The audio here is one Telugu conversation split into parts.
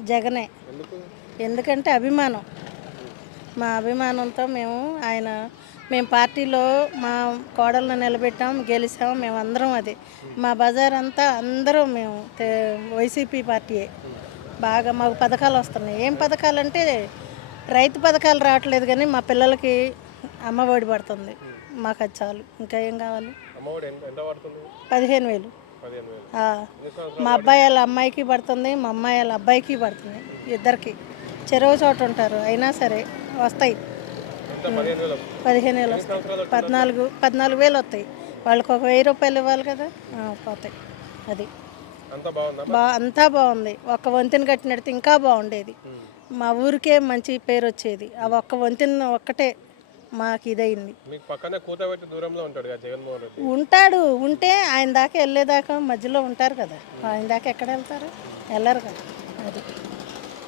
జగనే. ఎందుకు? ఎందుకంటే అభిమానం. మా అభిమానంతో మేము ఆయన మేము పార్టీలో మా కోడలను నిలబెట్టాం గెలిచాం మేము అందరం అది. మా బజార్ అంతా అందరం మేము వైసీపీ పార్టీయే. బాగా మాకు పథకాలు వస్తున్నాయి. ఏం పథకాలు అంటే రైతు పథకాలు రావట్లేదు కానీ మా పిల్లలకి అమ్మ ఒడి పడుతుంది. మాకు అది చాలు. ఇంకా ఏం కావాలి? అమ్మఒడి పదిహేను వేలు. మా అబ్బాయి వాళ్ళ అమ్మాయికి పడుతుంది మా అమ్మాయి వాళ్ళ అబ్బాయికి పడుతుంది ఇద్దరికి. చెరువు చోట ఉంటారు అయినా సరే వస్తాయి. పదిహేను వేలు. వస్తాయి. పద్నాలుగు పద్నాలుగు వేలు వస్తాయి. వాళ్ళకి ఒక వెయ్యి రూపాయలు ఇవ్వాలి కదా? పోతాయి. అది. అంత బాగుందా? బా అంతా బాగుంది. ఒక్క వంతెన కట్టినట్టు ఇంకా బాగుండేది. మా ఊరికే మంచి పేరు వచ్చేది. ఆ ఒక్క వంతెన ఒక్కటే మాకు దూరంలో ఉంటాడు ఉంటే ఆయన దాకా వెళ్ళేదాకా మధ్యలో ఉంటారు కదా. ఆయన దాకా ఎక్కడ వెళ్తారు? వెళ్ళరు కదా. అది.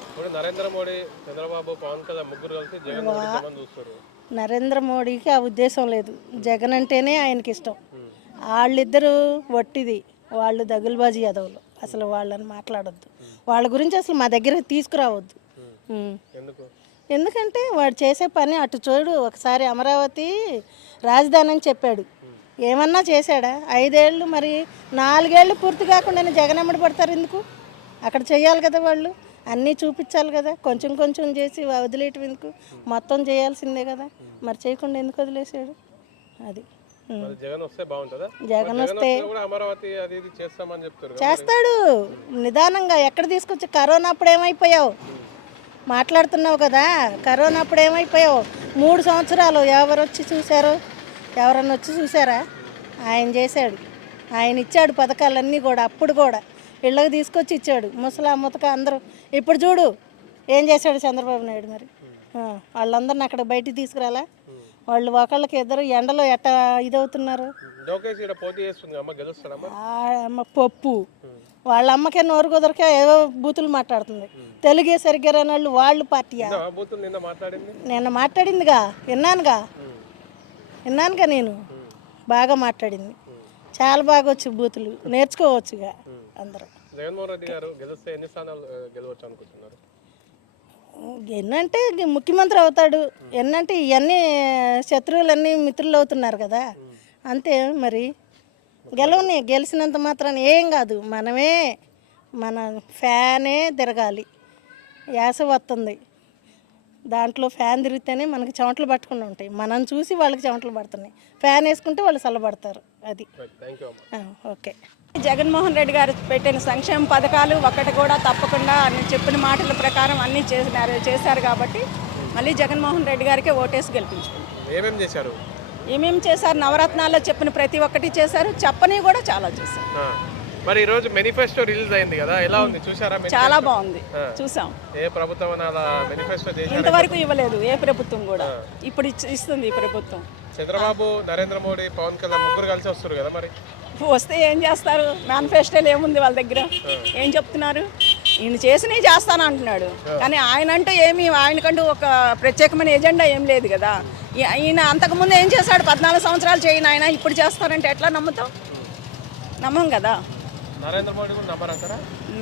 ఇప్పుడు నరేంద్ర మోడీ చంద్రబాబు పవన్ కళ్యాణ్ ముగ్గురు కలిసి జగన్ చూస్తారు? నరేంద్ర మోడీకి ఆ ఉద్దేశం లేదు. జగన్ అంటేనే ఆయనకి ఇష్టం. వాళ్ళిద్దరూ వట్టిది వాళ్ళు దగులుబాజీ యాదవులు. అసలు వాళ్ళని మాట్లాడొద్దు. వాళ్ళ గురించి అసలు మా దగ్గర తీసుకురావద్దు. ఎందుకు? ఎందుకంటే వాడు చేసే పని అటు చూడు ఒకసారి అమరావతి రాజధాని అని చెప్పాడు. ఏమన్నా చేశాడా? ఐదేళ్ళు మరి నాలుగేళ్ళు పూర్తి కాకుండానే జగన్ ఎమ్మడి పడతారు ఎందుకు? అక్కడ చేయాలి కదా వాళ్ళు. అన్నీ చూపించాలి కదా. కొంచెం కొంచెం చేసి వదిలేయటం ఎందుకు? మొత్తం చేయాల్సిందే కదా. మరి చేయకుండా ఎందుకు వదిలేసాడు అది. జగన్ వస్తే జగన్ వస్తే. చేస్తాడు. నిదానంగా ఎక్కడ తీసుకొచ్చి కరోనా అప్పుడు ఏమైపోయావు? మాట్లాడుతున్నావు కదా కరోనా అప్పుడు ఏమైపోయావు? మూడు సంవత్సరాలు ఎవరు వచ్చి చూశారు? ఎవరన్నా వచ్చి చూసారా ఆయన చేశాడు. ఆయన ఇచ్చాడు పథకాలన్నీ కూడా అప్పుడు కూడా. ఇళ్ళకి తీసుకొచ్చి ఇచ్చాడు. ముసలా ముతక అందరూ. ఇప్పుడు చూడు ఏం చేశాడు చంద్రబాబు నాయుడు మరి? వాళ్ళందరిని అక్కడ బయటికి తీసుకురాలా? వాళ్ళు ఒకళ్ళకి ఇద్దరు ఎండలో ఎట్ట ఇదవుతున్నారు? అమ్మ పప్పు. వాళ్ళ అమ్మకే నోరు కుదరకే ఏదో బూతులు మాట్లాడుతుంది. తెలుగే సరిగ్గా రాని వాళ్ళు వాళ్ళు పార్టీయా? నిన్న మాట్లాడింది? నిన్న మాట్లాడిందిగా విన్నానుగా? విన్నానుగా నేను. బాగా మాట్లాడింది. చాలా బాగా వచ్చు బూతులు. నేర్చుకోవచ్చుగా అందరూ. జగన్మోహన్ రెడ్డి గారు గెలిస్తే ఎన్ని స్థానాలు ఆ, గెలవచ్చు అనుకుంటున్నారు? ఎన్నంటే ముఖ్యమంత్రి అవుతాడు. ఎన్నంటే ఇవన్నీ శత్రువులన్నీ మిత్రులు అవుతున్నారు కదా. అంతే మరి. గెలవని గెలిచినంత మాత్రాన ఏం కాదు. మనమే మన ఫ్యానే తిరగాలి. యాస వస్తుంది దాంట్లో ఫ్యాన్ తిరిగితేనే మనకి చెమటలు పట్టకుండా ఉంటాయి. మనం చూసి వాళ్ళకి చెమటలు పడుతున్నాయి. ఫ్యాన్ వేసుకుంటే వాళ్ళు చల్లబడతారు. అది. ఓకే. జగన్మోహన్ రెడ్డి గారు పెట్టిన సంక్షేమ పథకాలు ఒక్కటి కూడా తప్పకుండా అన్ని చెప్పిన మాటల ప్రకారం అన్నీ చేసినారు చేశారు కాబట్టి మళ్ళీ జగన్మోహన్ రెడ్డి గారికి ఓటేసి గెలిపించుకున్నాం ఏమేమి చేశారు? ఏమేమి చేశారు? నవరత్నాల్లో చెప్పిన ప్రతి ఒక్కటి చేశారు. చెప్పని కూడా చాలా చేశారు. మరి ఈ రోజు మేనిఫెస్టో రిలీజ్ అయింది కదా? ఎలా ఉంది? చూసారా? చాలా బాగుంది. చూసాం. ఏ ప్రభుత్వం మేనిఫెస్టో ఇంతవరకు ఇవ్వలేదు. ఏ ప్రభుత్వం కూడా. ఇప్పుడు ఇస్తుంది ఈ ప్రభుత్వం. చంద్రబాబు నరేంద్ర మోడీ పవన్ కళ్యాణ్ ముగ్గురు కలిసి వస్తారు కదా మరి? వస్తే ఏం చేస్తారు? మేనిఫెస్టోలు ఏముంది వాళ్ళ దగ్గర? ఏం చెప్తున్నారు? ఈయన చేసినవి చేస్తాను అంటున్నాడు. కానీ ఆయన అంటూ ఏమి ఆయనకంటూ ఒక ప్రత్యేకమైన ఎజెండా ఏం లేదు కదా? ఈయన అంతకుముందు ఏం చేశాడు? పద్నాలుగు సంవత్సరాలు చేయను ఆయన ఇప్పుడు చేస్తారంటే ఎట్లా నమ్ముతాం నమ్మం కదా.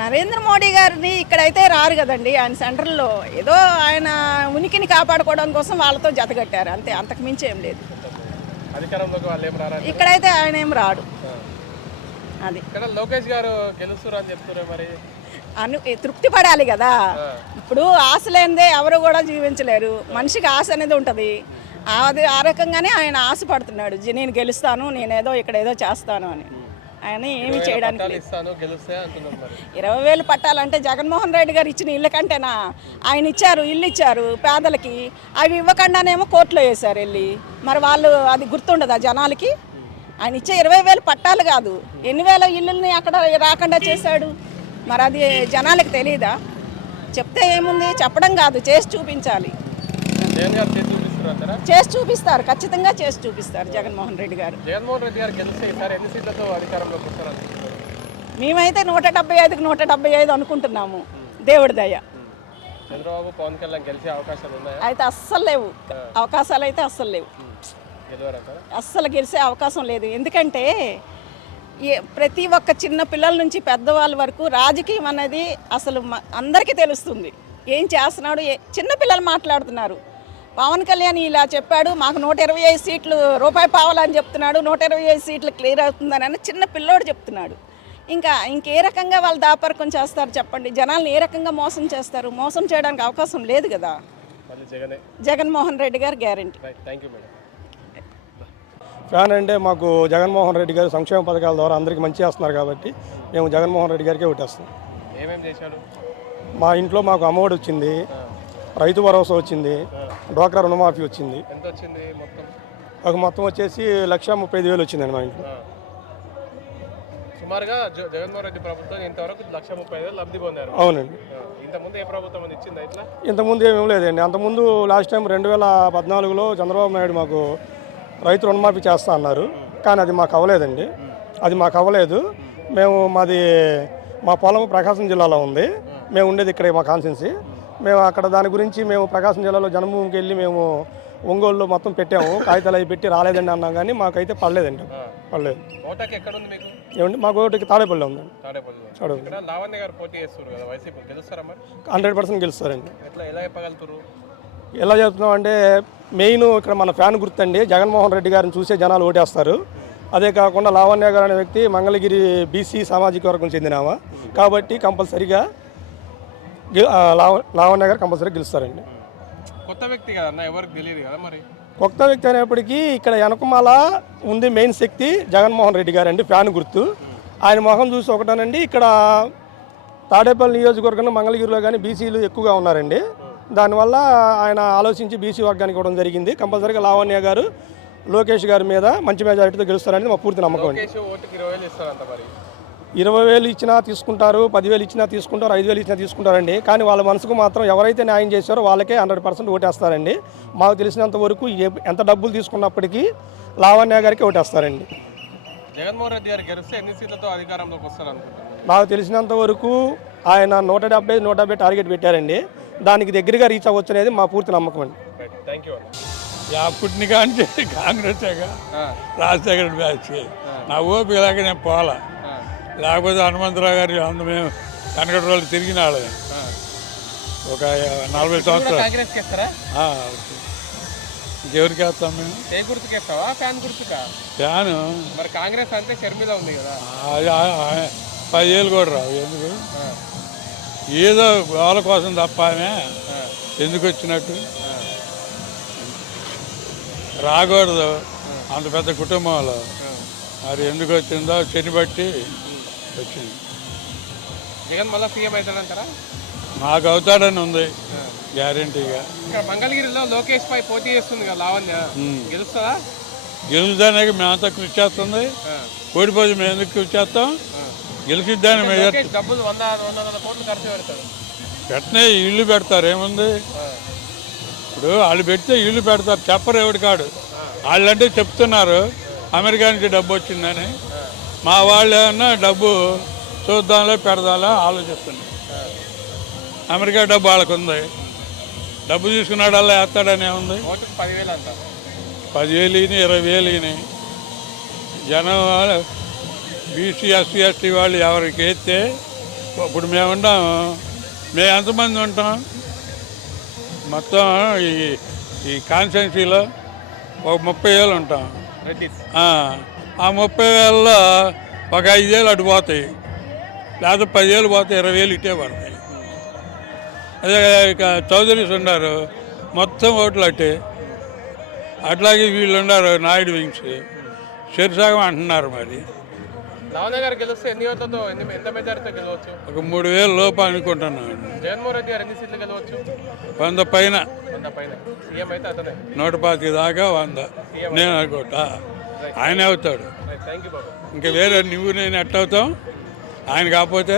నరేంద్ర మోడీ గారిని ఇక్కడైతే రారు కదండి. ఆయన సెంట్రల్లో ఏదో ఆయన ఉనికిని కాపాడుకోవడం కోసం వాళ్ళతో జతగట్టారు అంతే అంతకు మించి ఏం లేదు. ఇక్కడైతే ఆయన ఏం రాడు. అది. ఇక్కడ లోకేష్ గారు గెలుస్తారు అని చెప్తున్నారు మరి. అను తృప్తి పడాలి కదా. ఇప్పుడు ఆశ లేనిదే ఎవరు కూడా జీవించలేరు. మనిషికి ఆశ అనేది ఉంటుంది. అది ఆ రకంగానే ఆయన ఆశ పడుతున్నాడు జీ- నేను గెలుస్తాను నేనేదో ఇక్కడ ఏదో చేస్తాను అని. ఆయన ఏమి చేయడానికి ఇరవై వేలు పట్టాలంటే జగన్మోహన్ రెడ్డి గారు ఇచ్చిన ఇళ్ళ కంటేనా? ఆయన ఇచ్చారు ఇల్లు ఇచ్చారు పేదలకి. అవి ఇవ్వకుండానేమో కోర్టులో వేశారు వెళ్ళి. మరి వాళ్ళు అది గుర్తుండదా జనాలకి? ఆయన ఇచ్చే ఇరవై వేలు పట్టాలు కాదు. ఎన్ని వేల ఇల్లుల్ని అక్కడ రాకుండా చేశాడు? మరి అది జనాలకు తెలియదా చెప్తే ఏముంది? చెప్పడం కాదు చేసి చూపించాలి. చేసి చూపిస్తారు ఖచ్చితంగా చేసి చూపిస్తారు జగన్మోహన్ రెడ్డి గారు. జగన్మోహన్ రెడ్డి గారు గెలిస్తే ఈసారి ఎన్ని సీట్లతో అధికారంలోకి వస్తారు మేమైతే నూట డెబ్బై ఐదుకి నూట డెబ్బై ఐదు అనుకుంటున్నాము దేవుడి దయ. చంద్రబాబు పవన్ కళ్యాణ్ గెలిచే అవకాశాలు ఉన్నాయా? అయితే అస్సలు లేవు. అవకాశాలు అయితే అస్సలు లేవు. అస్సలు గెలిచే అవకాశం లేదు. ఎందుకంటే ప్రతి ఒక్క చిన్న పిల్లల నుంచి పెద్దవాళ్ళ వరకు రాజకీయం అనేది అసలు అందరికీ తెలుస్తుంది. ఏం చేస్తున్నాడు చిన్న పిల్లలు మాట్లాడుతున్నారు. పవన్ కళ్యాణ్ ఇలా చెప్పాడు మాకు నూట ఇరవై ఐదు సీట్లు రూపాయి పావాలని చెప్తున్నాడు నూట ఇరవై ఐదు సీట్లు క్లియర్ అవుతుందని అని చిన్న పిల్లోడు చెప్తున్నాడు. ఇంకా ఇంకే రకంగా వాళ్ళు దాపరికం చేస్తారు చెప్పండి? జనాల్ని ఏ రకంగా మోసం చేస్తారు? మోసం చేయడానికి అవకాశం లేదు కదా? జగన్మోహన్ రెడ్డి గారు గ్యారంటీ. ఫ్యాన్ అంటే మాకు జగన్మోహన్ రెడ్డి గారు సంక్షేమ పథకాల ద్వారా అందరికీ మంచి చేస్తున్నారు కాబట్టి మేము జగన్మోహన్ రెడ్డి గారికే ఓటేస్తాం ఏమేం చేశాడు? మా ఇంట్లో మాకు అమ్మఒడి వచ్చింది. రైతు భరోసా వచ్చింది డ్వాక్రా రుణమాఫీ వచ్చింది. ఎంత వచ్చింది మొత్తం? ఒక మొత్తం వచ్చేసి లక్ష ముప్పై ఐదు వేలు వచ్చిందండి మా ఇంట్లో. సుమారుగా జ- జగన్మోహన్ రెడ్డి ప్రభుత్వం ఇంతవరకు లక్ష ముప్పై వేలు లబ్ధి పొందారు. అవునండి. ఇంతకుముందు ఏ ప్రభుత్వం అది ఇచ్చిందా ఇట్లా? ఇంతకుముందు ఏమీ లేదండి. అంతకుముందు లాస్ట్ టైం రెండు వేల పద్నాలుగులో చంద్రబాబు నాయుడు మాకు రైతు రుణమాఫీ చేస్తా అన్నారు. కానీ అది మాకు అవ్వలేదండి. అది మాకు అవ్వలేదు. మేము. మాది మా పొలం ప్రకాశం జిల్లాలో ఉంది. మేము. ఉండేది ఇక్కడ మా కాన్సెన్సీ మేము అక్కడ దాని గురించి మేము ప్రకాశం జిల్లాలో జన్మభూమికి వెళ్ళి మేము ఒంగోలులో మొత్తం పెట్టాము. కాగితాలు అవి పెట్టి రాలేదండి అన్నాం కానీ మాకైతే పడలేదండి. పడలేదు. ఓటాకి ఏమండి? మాకు ఒకటికి తాడేపల్లి. మరి? హండ్రెడ్ పర్సెంట్ గెలుస్తారండి. ఎలా చెప్తున్నాం అంటే మెయిన్ ఇక్కడ మన ఫ్యాన్ గుర్తండి. జగన్మోహన్ రెడ్డి గారిని చూసే జనాలు ఓటేస్తారు. అదే కాకుండా లావణ్య గారు అనే వ్యక్తి మంగళగిరి బీసీ సామాజిక వర్గం చెందినామా కాబట్టి కంపల్సరిగా లావణ్య గారు కంపల్సరీ గెలుస్తారండి. కొత్త వ్యక్తి కదా ఎవరికి తెలియదు కదా మరి? కొత్త వ్యక్తి అనేప్పటికీ ఇక్కడ వెనకమాల ఉంది మెయిన్ శక్తి జగన్మోహన్ రెడ్డి గారండి ఫ్యాన్ గుర్తు. ఆయన మొహం చూసి ఒకటేనండి ఇక్కడ తాడేపల్లి నియోజకవర్గంలో మంగళగిరిలో కానీ బీసీలు ఎక్కువగా ఉన్నారండి. దానివల్ల ఆయన ఆలోచించి బీసీ వర్గానికి ఇవ్వడం జరిగింది. కంపల్సరీగా లావణ్య గారు లోకేష్ గారి మీద మంచి మెజారిటీతో గెలుస్తారనేది మా పూర్తి నమ్మకం అండి. ఇరవై వేలు ఇచ్చినా తీసుకుంటారు పదివేలు ఇచ్చినా తీసుకుంటారు ఐదు వేలు ఇచ్చినా తీసుకుంటారండి. కానీ వాళ్ళ మనసుకు మాత్రం ఎవరైతే న్యాయం చేశారో వాళ్ళకే హండ్రెడ్ పర్సెంట్ ఓటేస్తారండి. మాకు తెలిసినంత వరకు ఎంత డబ్బులు తీసుకున్నప్పటికీ లావణ్య గారికి ఓటేస్తారండి. జగన్మోహన్ రెడ్డి గారు గెలిస్తే ఎన్ని సీట్లతో అధికారంలోకి వస్తారు అనుకుంటున్నారు నాకు తెలిసినంత వరకు ఆయన నూట డెబ్బై నూట డెబ్బై టార్గెట్ పెట్టారండి. దానికి దగ్గరగా రీచ్ అవ్వచ్చు అనేది మా పూర్తి నమ్మకం అండి. థ్యాంక్ యూ అన్న అప్పటిని కానీ కాంగ్రెస్ రాజశేఖర రెడ్డి బ్యాచ్ నా ఓపిక నేను పోలా లేకపోతే హనుమంతరావు గారు అంత మేము కనకట రోజులు తిరిగిన వాళ్ళమే ఒక నలభై సంవత్సరాలు. ఇంకెవరికి వేస్తాం మేము? ఏ గుర్తుకి ఇస్తావా ఫ్యాన్ గుర్తుకా? ఫ్యాను. మరి కాంగ్రెస్ అంటే షర్మిల ఉంది కదా. అది పదివేలు కూడా రావు. ఎందుకు? ఏదో వాళ్ళ కోసం తప్ప ఆమె ఎందుకు వచ్చినట్టు? రాకూడదు. అంత పెద్ద కుటుంబంలో. మరి ఎందుకు వచ్చిందో శని బట్టి వచ్చింది. జగన్ మళ్ళీ సీఎం అవుతాడంటారా? నాకు అవుతాడని ఉంది గ్యారంటీగా. ఇక్కడ మంగళగిరిలో లోకేష్ పై పోటీ చేస్తుంది కదా లావణ్య గెలుస్తుందా గెలుదానికి మేమంతా కృషి చేస్తుంది. ఓడిపోతే మేము ఎందుకు కృషి చేస్తాం? గెలిచిద్దాన్ని లోకేష్ డబ్బులు వంద వంద వందల కోట్లు ఖర్చు పెడతాడు. పెట్టనే ఇల్లు పెడతారు ఏముంది? ఇప్పుడు వాళ్ళు పెడితే ఇల్లు పెడతారు చెప్పరు ఎవడి కాడు. వాళ్ళంటే చెప్తున్నారు అమెరికా నుంచి డబ్బు వచ్చిందని. మా వాళ్ళు ఏమన్నా డబ్బు చూద్దాంలే పెడదాంలే ఆలోచిస్తున్నారు అమెరికా డబ్బు వాళ్ళకు ఉంది. డబ్బు తీసుకున్నాడల్లా వేస్తాడని ఏముంది? ఓటుకు పదివేలు ఈయన ఇరవై వేలు ఈయన. జనం బీసీ ఎస్సీ ఎస్టీ వాళ్ళు ఎవరికి వేస్తే ఇప్పుడు మేము ఉంటాం. మేము ఎంతమంది ఉంటాం? మొత్తం ఈ ఈ కాన్స్టెన్సీలో ఒక ముప్పై వేలు ఉంటాం. ఆ ముప్పై వేలలో ఒక ఐదేళ్ళు అటు పోతాయి. లేకపోతే పదివేలు పోతాయి ఇరవై వేలు ఇటే పడతాయి. అదే ఇక చౌదరీస్ ఉన్నారు మొత్తం ఓట్లు అట్టే. అట్లాగే వీళ్ళు ఉన్నారు నాయుడు వింగ్స్. చెరుసాగం అంటున్నారు మరి. లావణ్య గారు గెలిస్తే ఎన్ని ఓట్లతో ఎన్ని ఎంత మెజారిటీతో గెలవచ్చు? ఒక మూడు వేలు లోపు అనుకుంటున్నాను. జగన్మోహన్ రెడ్డి గారు ఎన్ని సీట్లు గెలవచ్చు? వంద పైన. వంద పైన. సీఎం అయితే అతనే. నూట పాతిక దాకా వంద. నేను అనుకుంటా. ఆయనే అవుతాడు. ఇంకా వేరే నువ్వు నేను ఎట్ట అవుతాం? ఆయన కాకపోతే